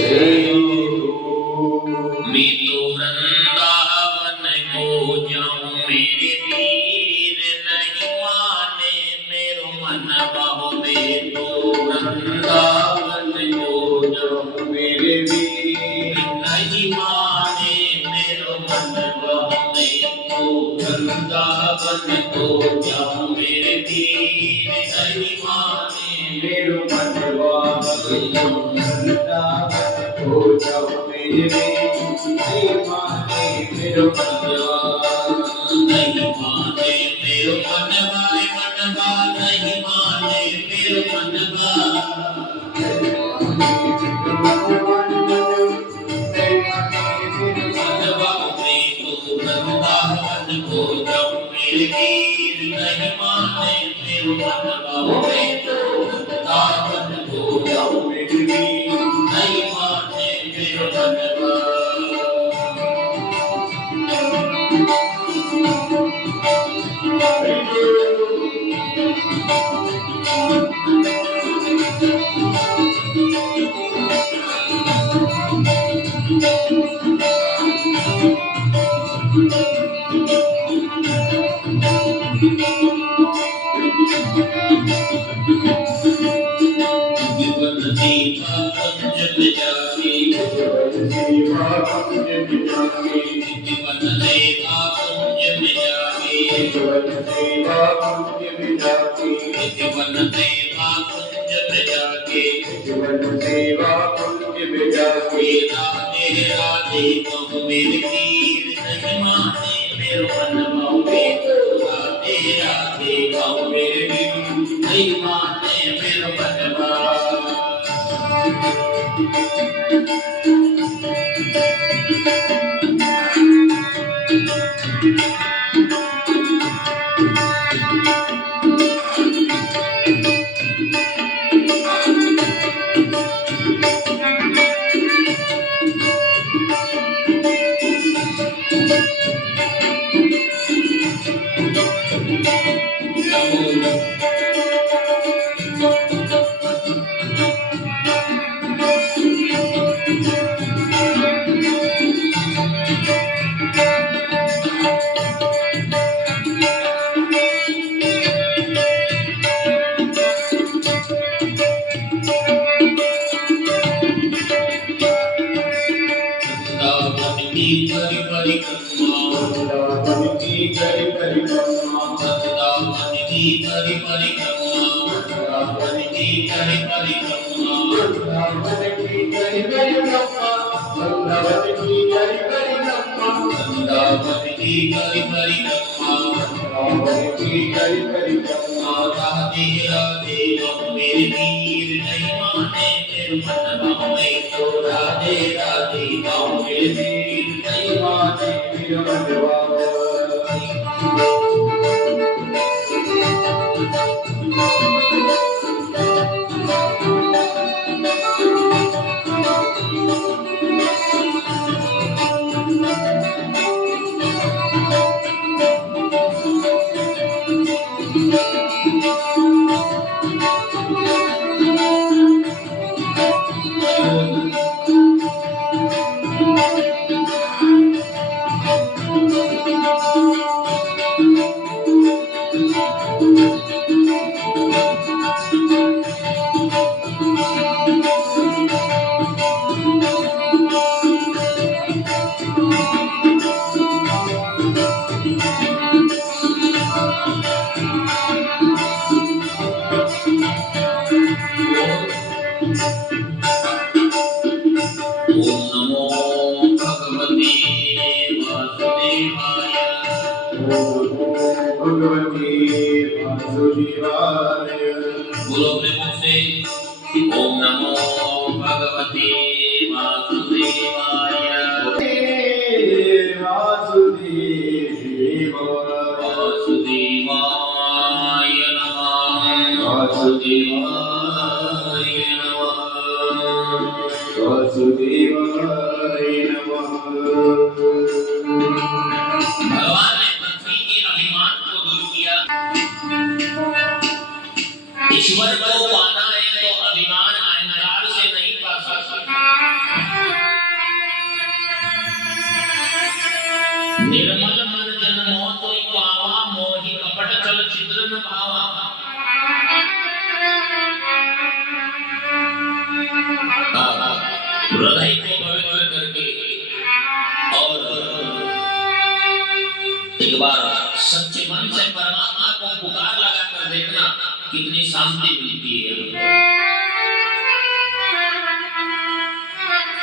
मैं तो वृंदावन को जाऊं मेरे पीर नहीं माने मेरो मन बहु में तो वृंदावन को जाऊं मेरे पीर नहीं माने मेरो मन बहु में तो वृंदावन को जाऊं मेरे पीर नहीं माने मेरो मन बहु में हो जाओ मेरे नहीं माने मेरो मनवा नहीं माने मेरो मनवा नहीं माने मेरो मनवा मनवा में तो वृंदावन हो जाऊं मेरे पीर नहीं माने मेरो मनवा में तो वृंदावन हो जाऊं मेरे पीर नहीं माने मेरो मनवा ईश्वर को पाना है तो अभिमान अहंकार से नहीं पा सकता। निर्मल मन जन मोह तोई पावा, मोहि कपट चल चित्र न भावा। हृदय को पवित्र करके और एक बार सच्चे मन से परमात्मा को पुकार लगा कर देखना, कितनी शांति मिलती है,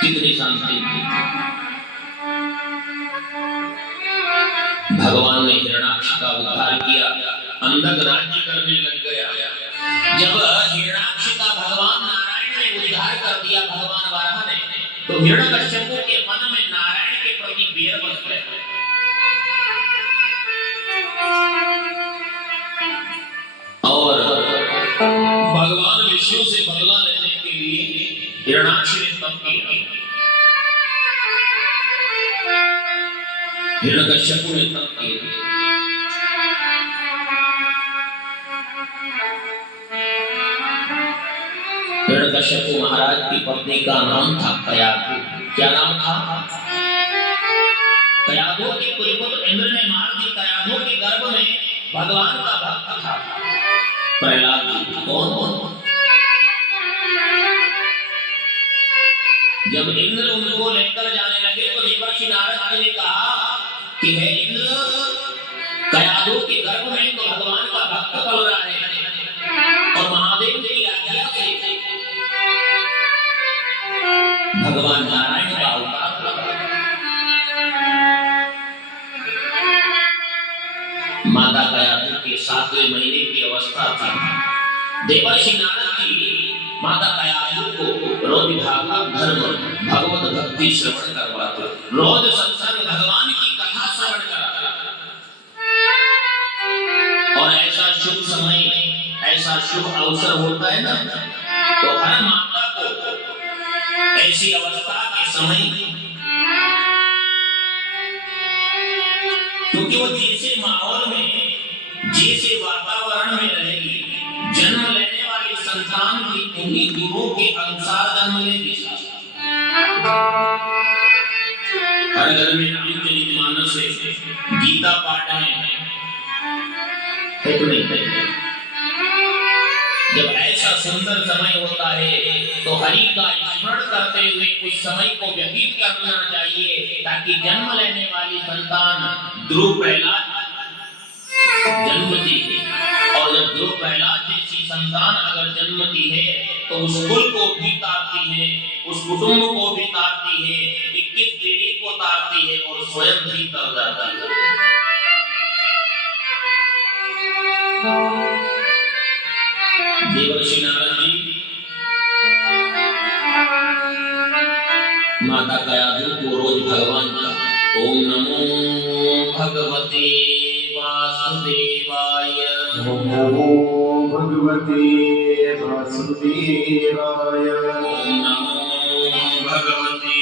कितनी शांति मिलती है। भगवान ने हिरण्याक्ष का उद्धार किया, अंधक राज्य करने लग गया। जब हिरण्याक्ष का भगवान नारायण ने उद्धार कर दिया, भगवान वराह ने, तो हिरण्यकश्यप के मन में नारायण के प्रति बैर बस गया। और भगवान विष्णु से बदला लेने के लिए हिरण्याक्ष ने तप किया। हिरण्यकश्यप ने तप किया। हिरण्यकश्यप महाराज की पत्नी का नाम था कयाधु। क्या नाम था? कयाधु के कुलपुत्र इंद्र ने मार दी। कयाधु के गर्भ में भगवान का भक्त था प्रहलाद जी। कौन? जब इंद्र उनको लेकर जाने लगे तो देवर्षि नारद जी ने कहा कि हे इंद्र, कयाधु के गर्भ में तो भगवान का भक्त पल रहा है और महादेव की आज्ञा से भगवान नारायण का अवतार। माता कयाधु के 7वें महीने की अवस्था थी। देवर्षि नारद जी माता कयाधु को रोज धर्म भगवत भक्ति श्रवण करवाते, रोज सत्संग भगवान की कथा श्रवण कराते। और ऐसा शुभ समय, ऐसा शुभ अवसर होता है ना, तो हर माता को ऐसी अवस्था के समय, क्योंकि वो जैसे माहौल में, जैसे वातावरण में रहेगी, जन्म लेने वाली संतान भी उन्हीं गुरुओं के अनुसार जन्म लेगी। हर घर में रामचरितमानस से गीता पाठ है तो नहीं। जब ऐसा सुंदर समय होता है तो हरि का स्मरण करते हुए उस समय को व्यतीत करना चाहिए, ताकि जन्म लेने वाली संतान ध्रुव प्रहलाद जन्मती है। और जब ध्रुव प्रहलाद जैसी संतान अगर जन्मती है तो उस कुल को भी तारती है, उस कुटुंब को भी तारती है, 21 पीढ़ी को तारती है और स्वयं भी तर जाती है। देवर्षि नारद जी माता कयाधु को रोज भगवान का ओम नमो भगवते वासुदेवाय, ओम नमो भगवते वासुदेवाय, ओम नमो भगवते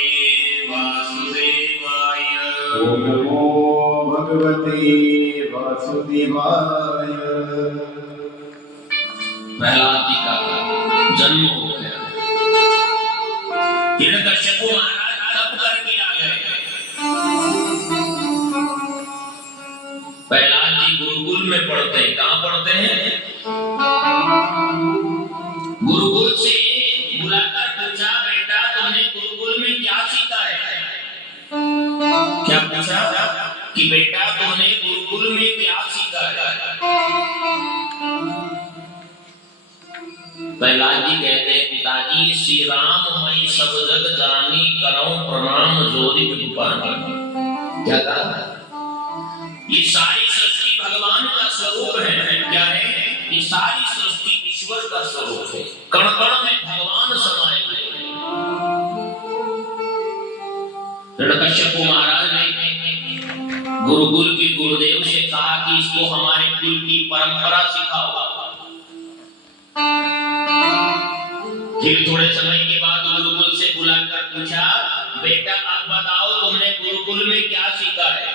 वासुदेवाय, ओम नमो भगवते वासुदेवाय। प्रहलाद जी का जन्म हो गया। हिरण्यकश्यप महाराज तप करके आ गए। प्रहलाद जी गुरुकुल में पढ़ते हैं। कहाँ पढ़ते हैं? गुरुकुल से बुलाकर पूछा, बेटा तुमने गुरुकुल में क्या सीखा है? क्या पूछा कि बेटा तुमने गुरुकुल में क्या सीखा है? प्रहलाद जी कहते हैं, पिताजी श्री राम मई सब जग जानी, करऊं प्रणाम जोरी दुपानी। क्या कहा? ये सारी सृष्टि भगवान का स्वरूप है। क्या है? ये सारी सृष्टि ईश्वर का स्वरूप है। कण कण में भगवान समाये हुए हैं। हिरण्यकश्यप महाराज ने गुरुकुल के गुरुदेव से कहा कि इसको हमारे कुल की परंपरा सिखाओ। फिर थोड़े समय के बाद गुरुकुल से बुलाकर पूछा, बेटा अब बताओ तुमने गुरुकुल में क्या सीखा है?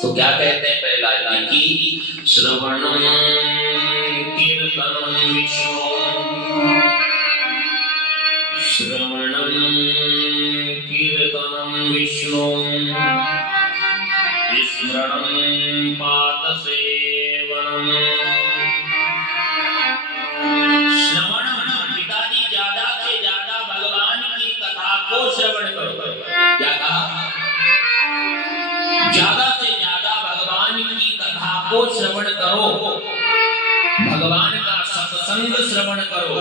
तो क्या कहते हैं प्रहलाद जी की श्रवणम कीर्तनम विष्णु, श्रवणम कीर्तनम विष्णु स्मरणं पात सेवनम। श्रवण, पिताजी ज्यादा से ज्यादा भगवान की कथा को श्रवण करो। क्या कहा? ज्यादा से ज्यादा भगवान की कथा को श्रवण करो, भगवान का सत्संग श्रवण करो।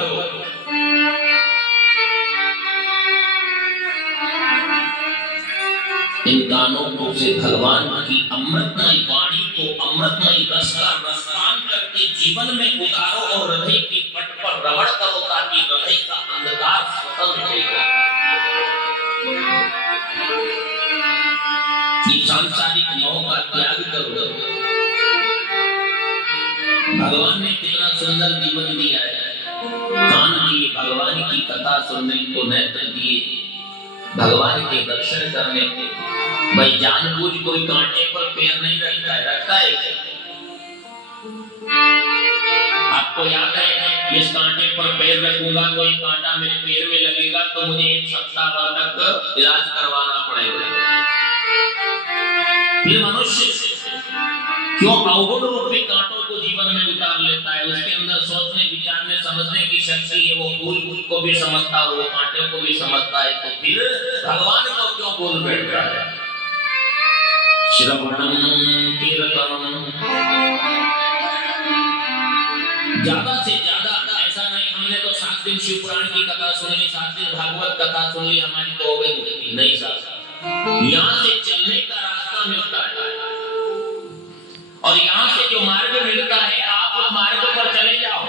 इन कानों से भगवान की अमृतमय वाणी को अमृतमय रस का रसपान करके जीवन में उतारो और हृदय के पट पर रगड़ करो, ताकि हृदय का अंधकार स्वतः मिटेगा। ये सांसारिक मोह का त्याग करो। भगवान ने कितना सुंदर जीवन दिया है। कान दिए भगवान की कथा सुनने को, नेत्र दिए भगवान के दर्शन करने को। भाई जानबूझ कोई कांटे पर पैर नहीं रखता है, रखता है क्या? आपको याद है, इस कांटे पर पैर रखूंगा तो ये कांटा मेरे पैर में लगेगा तो मुझे 1 सप्ताह तक इलाज करवाना पड़ेगा। फिर मनुष्य क्यों अवगुण रूप में कांटों को जीवन में उतार लेता है? उसके अंदर सोचने, विचारने, समझने की शक्ति है। वो फूल को भी समझता है, वो कांटे को भी समझता है, तो फिर भगवान को क्यों भूल बैठता है? श्रवणम कीर्तनम, ज्यादा से ज्यादा। ऐसा नहीं हमने तो 7 दिन शिव पुराण की कथा सुन ली, 7 दिन भागवत कथा सुन ली, हमारी तो हो गई। नहीं साहब, यहाँ से चलने का रास्ता मिलता है और यहाँ से जो मार्ग मिलता है आप उस मार्ग पर चले जाओ।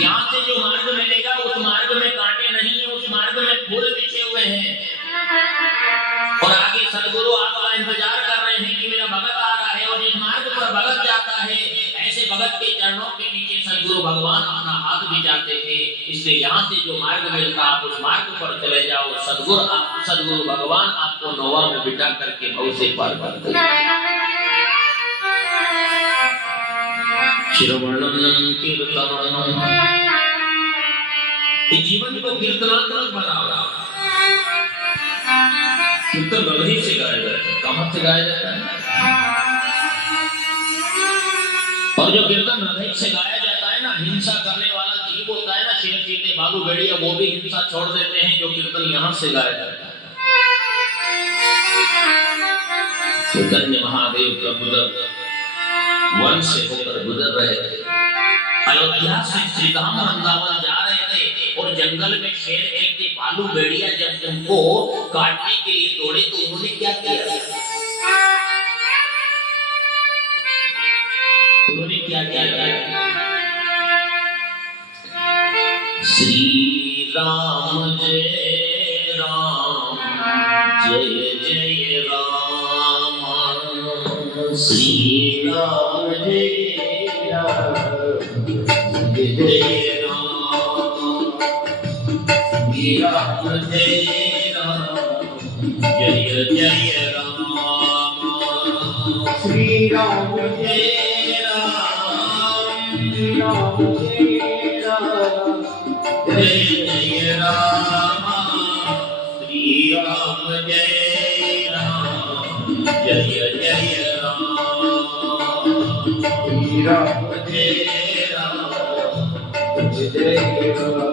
यहाँ से जो मार्ग मिलेगा उस मार्ग में कांटे नहीं है, उस मार्ग में फूल बिछे हुए हैं। और आगे सदगुरु आपका इंतजार कर रहे हैं कि मेरा भगत आ रहा है। और जिस मार्ग पर भगत जाता है, ऐसे भगत के चरणों के नीचे सदगुरु भगवान अपना हाथ भी जाते हैं। इसलिए यहाँ से जो मार्ग मिलता है आप उस मार्ग पर चले जाओ। सदगुरु भगवान आपको नौवा में बिठा करके भव से पार करते हैं। श्रवणम कीर्तनम, जीवन को कीर्तनात्मक बनाओ। कीर्तन हृदय से गाया जाता है। कहाँ से गाया जाता है? और जो कीर्तन हृदय से गाया जाता है ना, हिंसा करने वाला जीव होता है ना, शेर चीते भालू भेड़िया, वो भी हिंसा छोड़ देते हैं जो कीर्तन यहाँ से गाया जाता है। चैतन्य महादेव प्रभु वन से होकर गुजर रहे थे। अयोध्या से श्री राम वृंदावन जा रहे थे और जंगल में शेर चीते भालू भेड़िया जब उनको काटने के लिए दौड़े तो उन्होंने क्या किया? उन्होंने क्या किया? श्री राम जय राम, जय जय राम, श्री राम जय राम, जय जय राम, श्री राम जय राम, जय जय राम, श्री राम जय राम, श्री राम जय राम, जय जय राम, श्री राम जय राम, जय जय राम, श्री राम जय राम, जय जय राम।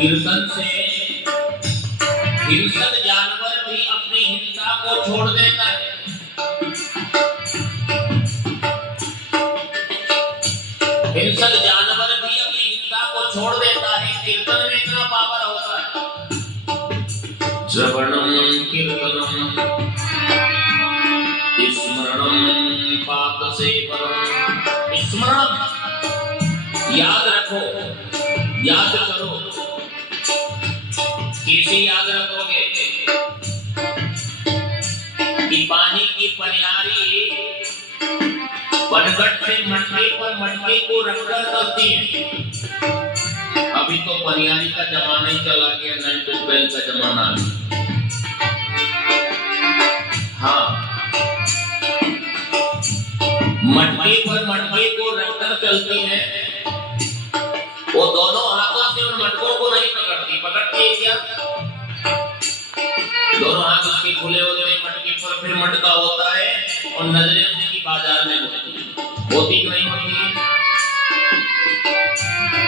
कीर्तन से हिंसक जानवर भी अपनी हिंसा को छोड़ देता है। श्रवणं कीर्तनं स्मरणं पादसेवनं। स्मरण याद रखो, याद करो। कैसे याद रखोगे कि पानी की पनिहारी बनगट से मटके पर मटके को रखकर चलती है। अभी तो पनिहारी का जमाना ही चला गया, नल ट्यूबवेल का जमाना आ गया। हाँ, मटके पर मटके को रखकर चलती है। वो दोनों हाथों से उन मटकों को नहीं पकड़ती। पकड़ती है क्या? दोनों हाथ उसके खुले होते हैं मटके पर, फिर मटका होता है और नजरें उसकी बाजार में होती कि नहीं होती?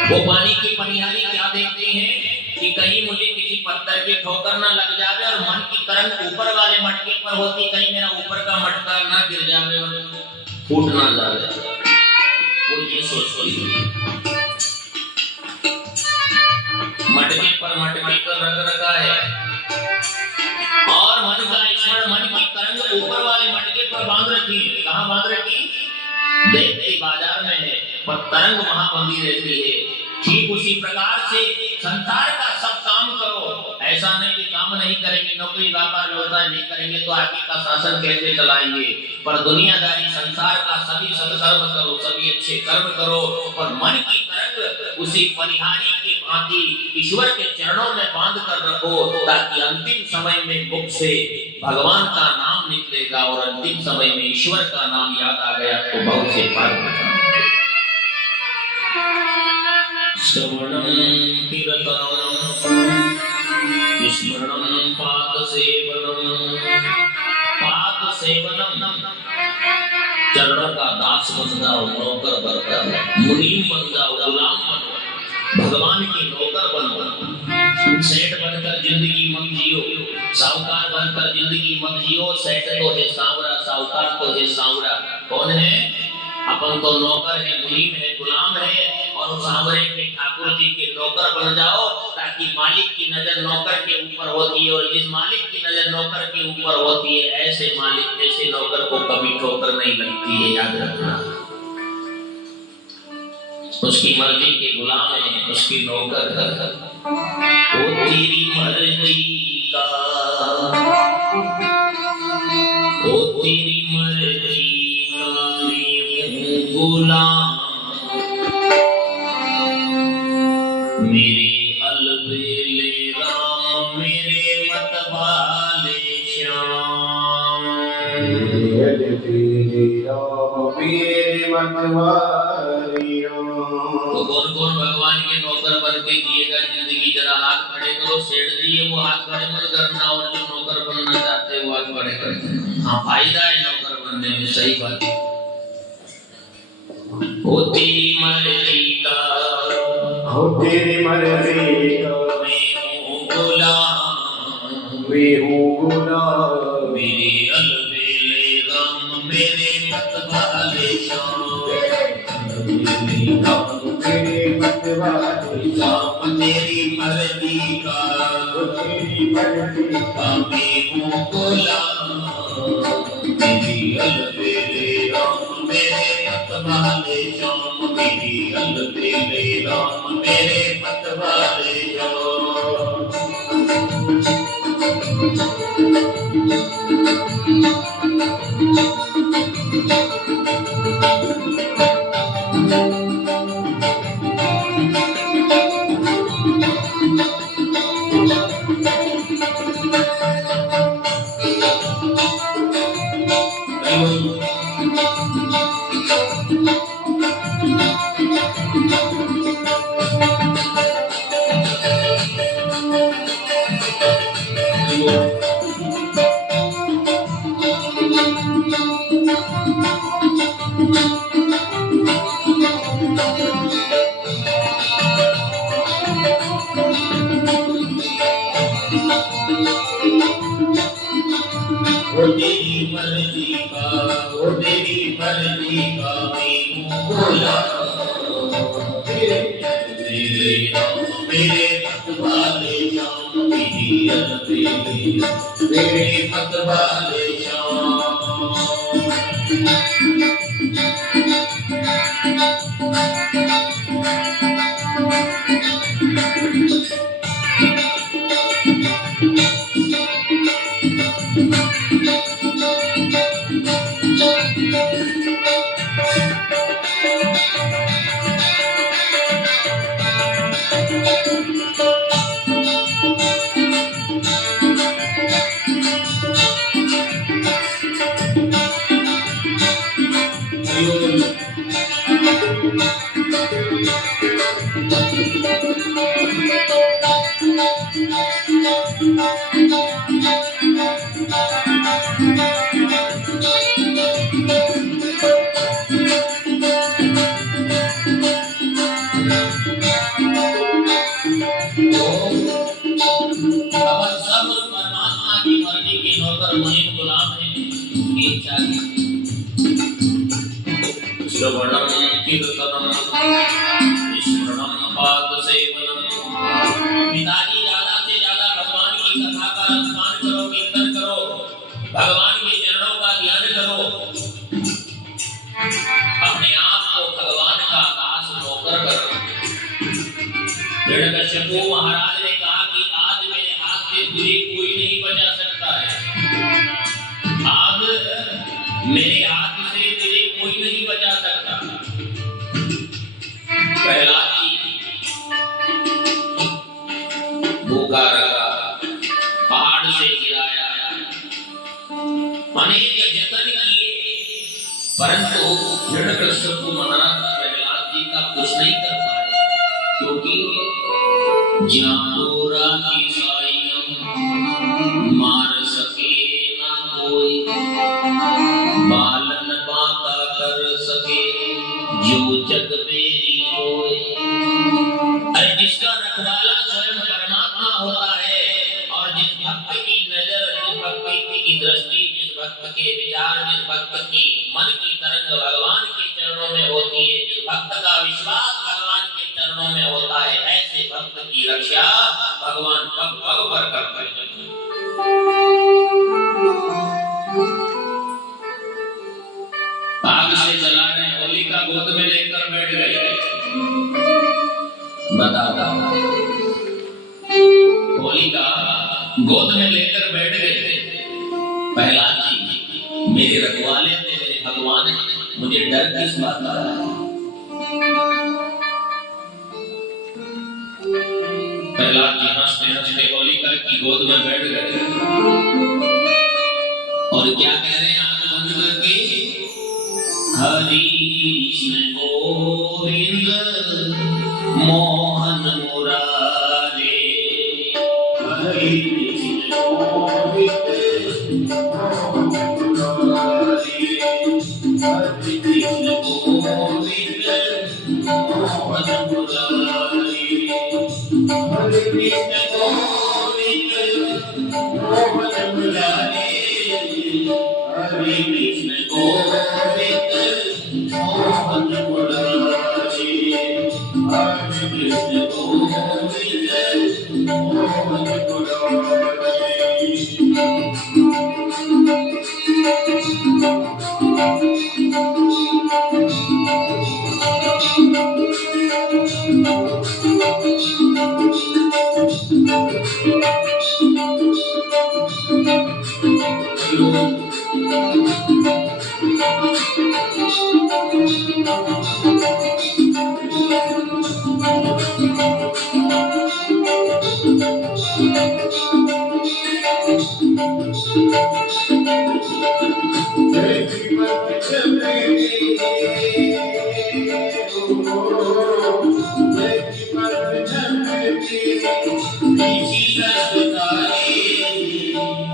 वो पानी की पनिहारी क्या देखते हैं कि कहीं मुझे किसी पत्थर की ठोकर ना लग जावे, और मन की तरंग ऊपर वाले मटके पर होती, कहीं मेरा ऊपर का मटका ना गिर जावे और फूट ना जावे। वो ये सोचती है। मटके पर मटके को रख रखा है और मन का स्मरण, मन की तरंग ऊपर वाले मटके पर बांध रखी है। कहाँ बांध रखी? देखते बाजार में है, पर तरंग वहां बंधी रहती है। ठीक उसी प्रकार से संसार का सब काम करो। ऐसा नहीं कि काम नहीं करेंगे, नौकरी व्यापार व्यवसाय नहीं करेंगे तो आगे का शासन कैसे चलाएंगे। पर दुनियादारी संसार का सभी सत्कर्म करो, सभी अच्छे कर्म करो, और मन की तरंग उसी पनिहारी की भांति ईश्वर के चरणों में बांध कर रखो, ताकि अंतिम समय में मुख से भगवान का नाम निकलेगा और अंतिम समय में ईश्वर का नाम याद आ गया तो बहुत से पार बचा। श्रवणं कीर्तनं स्मरणं पादसेवनं। पादसेवनं चरणों का दास बन जाओ, नौकर बन जाओ, मुनीम बन जाओ, गुलाम बनो, भगवान की नौकर बनो। सेठ बनकर जिंदगी मत जियो, साहूकार बनकर जिंदगी मत जियो। सेठ तो है सांवरा, साहूकार तो है सांवरा। कौन है? अपन तो नौकर है, मुनीम है, गुलाम है, और सांवरे के ठाकुर जी के नौकर बन जाओ, ताकि मालिक की नजर नौकर के ऊपर होती है, और जिस मालिक की नजर नौकर के ऊपर होती है, ऐसे मालिक, ऐसे नौकर को कभी ठोकर नहीं लगती है। याद रखना, उसकी मर्जी के गुलाम है, उसकी नौकर है। ओ तेरी मर्जी का, ओ तेरी मर्जी का मैं गुलाम, मेरे अलबेले राम, मेरे मतवाले श्याम। तो कौन कौन भगवान के नौकर बन के जिएगा जिंदगी? जरा हाथ खड़े करो। सेठ जी है वो हाथ खड़े मत करना, और जो नौकर बनना चाहते हैं वो हाथ खड़े करना। हाँ, फायदा है नौकर बनने में, सही बात है। ओ तेरी मर्जी का, ओ तेरी मर्जी का मैं हूँ गुलाम, मैं हूँ गुलाम, मेरे अलबेले राम, मेरे मतवाले श्याम। मेरे मतवाले श्याम तेरी मर्जी का, तेरी मर्जी का मैं हूँ गुलाम, मेरी अलबेले राम, मेरे मतवाले श्याम, मेरी अलबेले राम, मेरे मतवाले श्याम। तेरी मर्जी का, ओ तेरी मर्जी का मैं हूँ गुलाम, मेरे मतवाले श्याम, मेरी मेरे मत वाले श्याम। श्रवणं कीर्तनं स्मरणं पादसेवनं। पिताजी ज्यादा से ज्यादा भगवान की कथा का स्मरण करो, कीर्तन करो, भगवान के चरणों का ध्यान करो। अपने आप को भगवान का दास नौकर करो। हिरण्यकश्यप महाराज ने कहा कि आज मेरे हाथ से तुझे कोई नहीं बचा सकता है। आज मेरे हाथ से तुझे कोई नहीं बचा सकता। प्रहलाद जी भूखा रहा, पहाड़ से गिराया, अनेक जतन किए, परंतु हिरण्यकश्यप महाराज प्रहलाद जी का कुछ नहीं कर पाए, क्योंकि जामोरा की साइयम मार सके ना कोई, बालन बाता कर सके जो जग मेरी होए। अरे जिसका रखवाला स्वयं परमात्मा होता है, और जिस भक्त की नजर, जिस भक्त की दृष्टि, जिस भक्त के विचार, जिस भक्त की मन की तरंग भगवान के चरणों में होती है, जिस भक्त का विश्वास भगवान के चरणों में होता है, ऐसे भक्त की रक्षा भगवान पग पग पर करते हैं। आग से जला रहे होलिका गोद में लेकर बैठ गए। बताता होलिका गोद में लेकर बैठ गए। प्रहलाद जी मेरे रखवाले थे, मेरे भगवान हैं, मुझे डर किस बात का है? प्रहलाद जी हंसते हंसते होलिका की गोद में बैठ गए और क्या कह रहे हैं आंख बंद करके? हरि कृष्ण गोविंद मोहन मुरारे, हरि कृष्ण गोविंद मोहन मुरारे, हरि कृष्ण गोविंद मोहन मुरारे, हरि कृष्ण गोविंद मोहन मुरारे, हरि कृष्ण गोविंद मोहन मुरारे, हरि कृष्ण गोविंद मोहन मुरारे।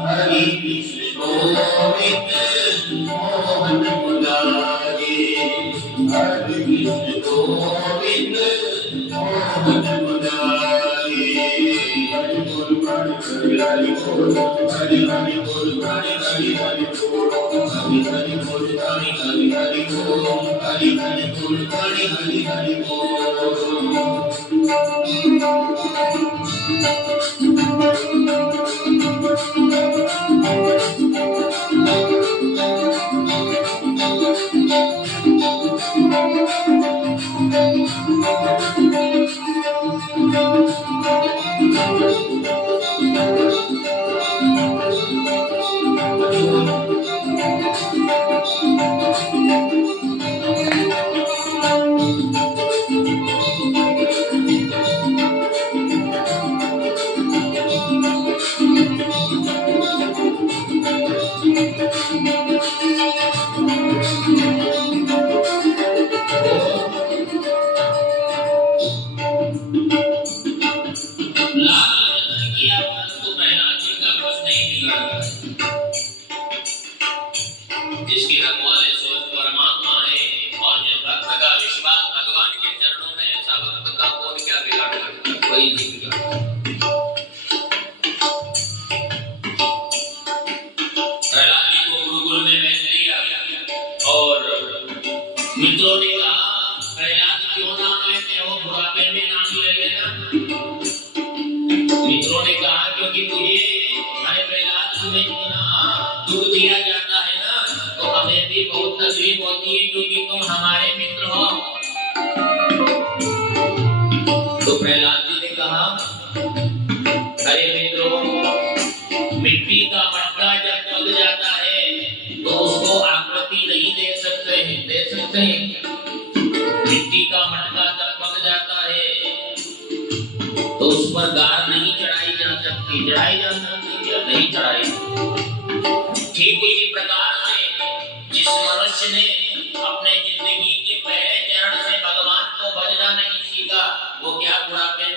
हरि कृष्ण गोविंद मोहन मुरारे, हरि कृष्ण गोविंद मोहन मुरारे। हरि बोल हरि बोल, हरि हरि बोल, हरि हरि हरि बोल, हरि हरि बोल, हरि हरि हरि बोल, हरि हरि बोल, हरि हरि हरि बोल। जिसके रखवाले स्वयं परमात्मा है और जिस भक्त का विश्वास भगवान के चरणों में, ऐसा भक्त का कौन क्या बिगाड़ सकता? कोई नहीं बिगाड़। प्रहलाद जी को गुरुकुल में बैठ लिया और मित्रों ने कहा, प्रहलाद क्यों नाम लेते हो, बुढ़ापे में नाम ले लेना। मित्रों ने कहा क्योंकि तुझे, अरे प्रहलाद, तुम्हें इतना दुख दिया जाता है ना, तो हमें भी बहुत तकलीफ होती है क्योंकि तुम हमारे मित्र हो। तो प्रहलाद जी ने कहा, अरे मित्रों, मिट्टी का मटका जब पक जाता है तो उसको आकृति नहीं दे सकते हैं, दे सकते हैं। मिट्टी का मटका जब पक जाता है तो उस पर गार नहीं चढ़ाई जा सकती, चढ़ाई जा सकती या नहीं चढ़ाई। ठीक इसी प्रकार से जिस मनुष्य ने अपने